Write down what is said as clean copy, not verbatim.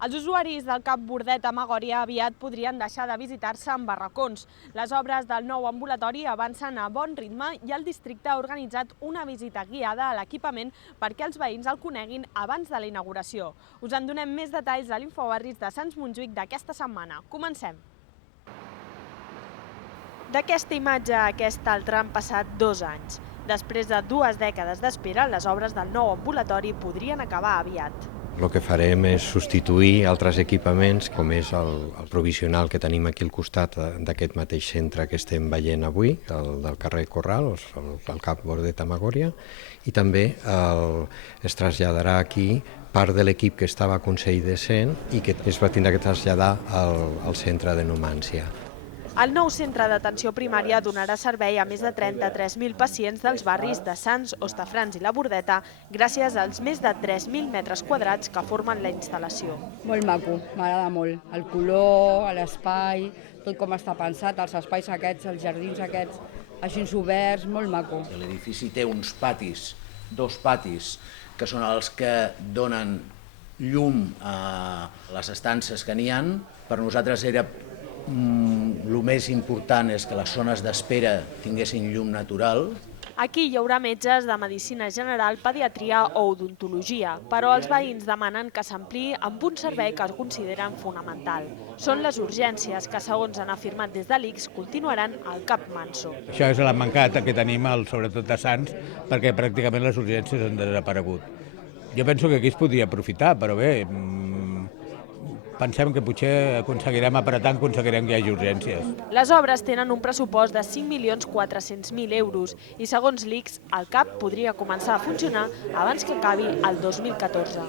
Els usuaris del Cap Bordet a Magòria aviat podrien deixar de visitar-se en barracons. Les obres del nou ambulatori avancen a bon ritme i el districte ha organitzat una visita guiada a l'equipament perquè els veïns el coneguin abans de la inauguració. Us en donem més detalls a l'Infobarris de Sants Montjuïc d'aquesta setmana. Comencem! D'aquesta imatge a aquest altre han passat 2 anys. Després de 2 dècades d'espera, les obres del nou ambulatori podrien acabar aviat. El que farem és substituir altres equipaments, com és el provisional que tenim aquí al costat d'aquest mateix centre que estem veient avui, el del carrer Corral, el Cap Bordet a Magòria, i també es traslladarà aquí part de l'equip que estava a Consell de Cent i que es va tindre que traslladar al centre de Numància. El nou centre d'atenció primària donarà servei a més de 33.000 pacients dels barris de Sants, Hostafrancs i la Bordeta gràcies als més de 3.000 metres quadrats que formen la instal·lació. Molt maco, m'agrada molt. El color, l'espai, tot com està pensat, els espais aquests, els jardins aquests, així oberts, molt maco. L'edifici té uns patis, 2 patis, que són els que donen llum a les estances que n'hi ha. Per nosaltres era el més important és que les zones d'espera tinguessin llum natural. Aquí hi haurà metges de medicina general, pediatria o odontologia, però els veïns demanen que s'ampliï amb un servei que consideren fonamental. Són les urgències que, segons han afirmat des de l'ICS, continuaran al Cap Manso. Això és la mancata que tenim, sobretot a Sants, perquè pràcticament les urgències han desaparegut. Jo penso que aquí es podria aprofitar, però bé, pensem que potser aconseguirem que hi hagi urgències. Les obres tenen un pressupost de 5.400.000 euros i, segons l'ICS, el CAP podria començar a funcionar abans que acabi el 2014.